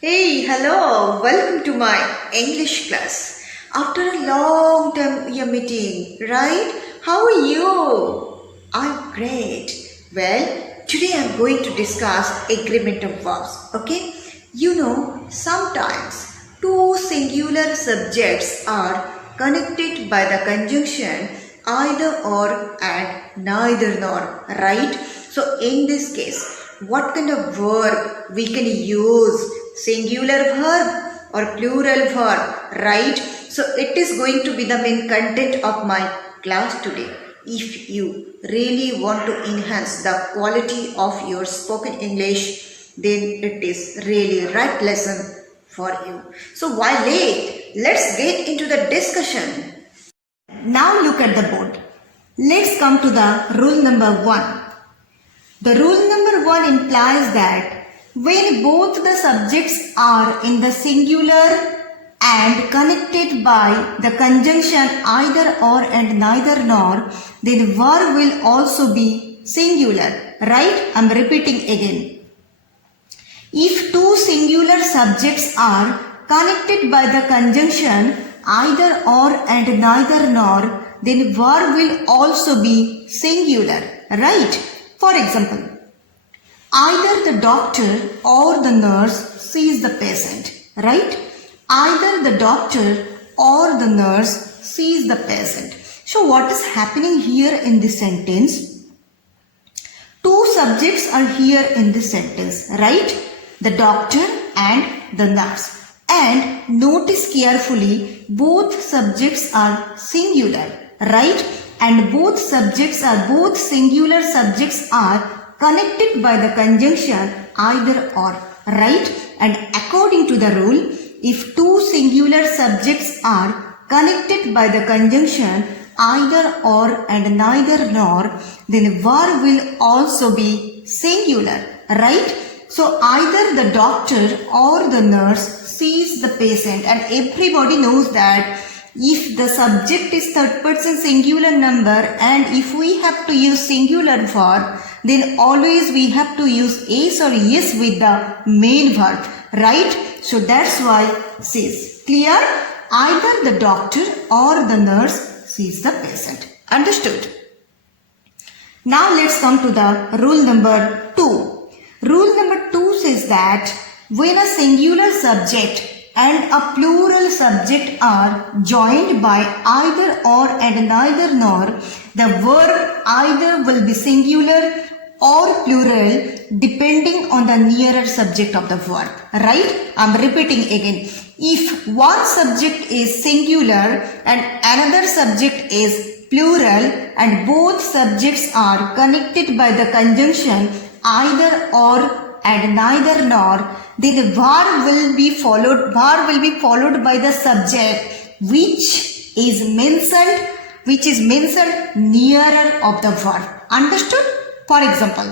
Hey, hello, welcome to my English class. After a long time we are meeting, right? How are you? I'm great. Well, today I'm going to discuss agreement of verbs, okay? Sometimes two singular subjects are connected by the conjunction either or and neither nor, right? So in this case, what kind of verb we can use? Singular verb or plural verb, right? So it is going to be the main content of my class today. If you really want to enhance the quality of your spoken English, then it is really right lesson for you. So why late? Let's get into the discussion. Now look at the board. Let's come to the rule number 1. The rule number 1 implies that when both the subjects are in the singular and connected by the conjunction either or and neither nor, then verb will also be singular. Right? I am repeating again. If two singular subjects are connected by the conjunction either or and neither nor, then verb will also be singular. Right? For example, either the doctor or the nurse sees the patient, right? Either the doctor or the nurse sees the patient. So what is happening here in this sentence? Two subjects are here in this sentence, right? The doctor and the nurse. And notice carefully, both subjects are singular, right? And both singular subjects are connected by the conjunction either or, right? And according to the rule, if two singular subjects are connected by the conjunction either or and neither nor, then verb will also be singular, right? So either the doctor or the nurse sees the patient, and everybody knows that if the subject is third person singular number and if we have to use singular verb, then always we have to use is or yes with the main verb, right? So that's why says. Clear? Either the doctor or the nurse sees the patient. Understood? Now let's come to the rule number 2. Rule number 2 says that when a singular subject and a plural subject are joined by either or and neither nor, the verb either will be singular or plural depending on the nearer subject of the verb, right? I am repeating again. If one subject is singular and another subject is plural and both subjects are connected by the conjunction either or and neither nor, then the verb will be followed by the subject which is mentioned nearer of the verb. Understood? For example,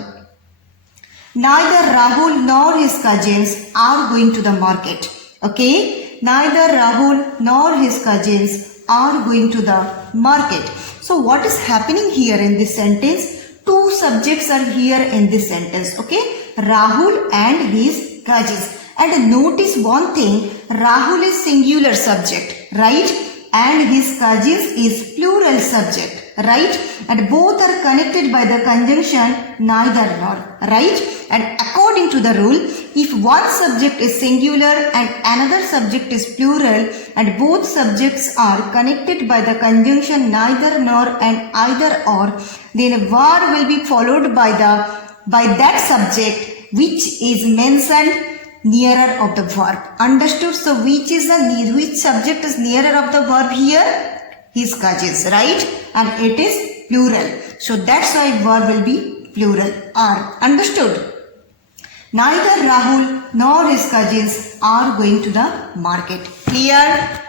neither Rahul nor his cousins are going to the market. Okay? Neither Rahul nor his cousins are going to the market. So what is happening here in this sentence? Two subjects are here in this sentence. Okay? Rahul and his cousins. And notice one thing, Rahul is singular subject, right? And his cousins is plural subject, right? And both are connected by the conjunction neither nor, right? And according to the rule, if one subject is singular and another subject is plural and both subjects are connected by the conjunction neither nor and either or, then verb will be followed by that subject which is mentioned nearer of the verb. Understood? So which subject is nearer of the verb here? His cousins, right? And it is plural. So that's why verb will be plural. Are. Understood? Neither Rahul nor his cousins are going to the market. Clear?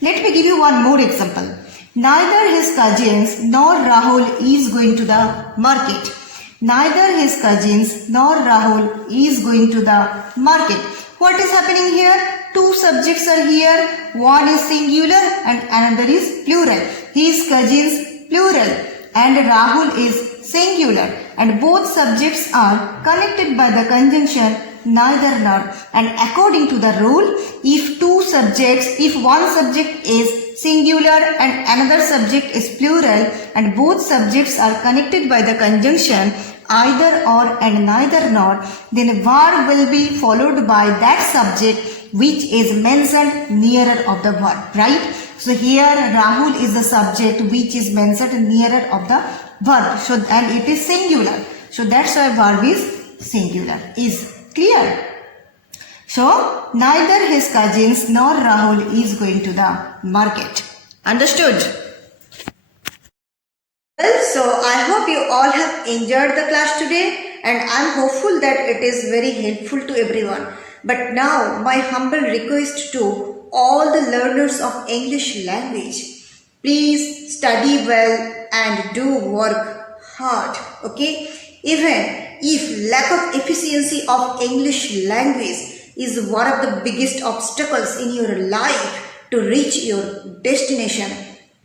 Let me give you one more example. Neither his cousins nor Rahul is going to the market. Neither his cousins nor Rahul is going to the market. What is happening here? Two subjects are here. One is singular and another is plural. His cousins plural and Rahul is singular. and both subjects are connected by the conjunction neither nor. And according to the rule, if one subject is singular and another subject is plural and both subjects are connected by the conjunction either or and neither nor, then verb will be followed by that subject which is mentioned nearer of the verb, right? So here Rahul is the subject which is mentioned nearer of the verb. So and it is singular. So that's why verb is singular. Is clear? So neither his cousins nor Rahul is going to the market. Understood? Well, so I hope you all have enjoyed the class today and I'm hopeful that it is very helpful to everyone. But now my humble request to all the learners of English language, please study well and do work hard, okay? Even if lack of efficiency of English language is one of the biggest obstacles in your life to reach your destination,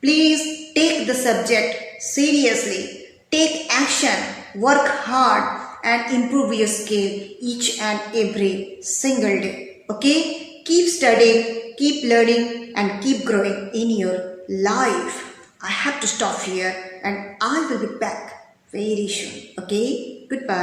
please take the subject seriously, take action, work hard and improve your skill each and every single day. Okay? Keep studying, keep learning and keep growing in your life. I have to stop here and I will be back very soon. Okay? Goodbye.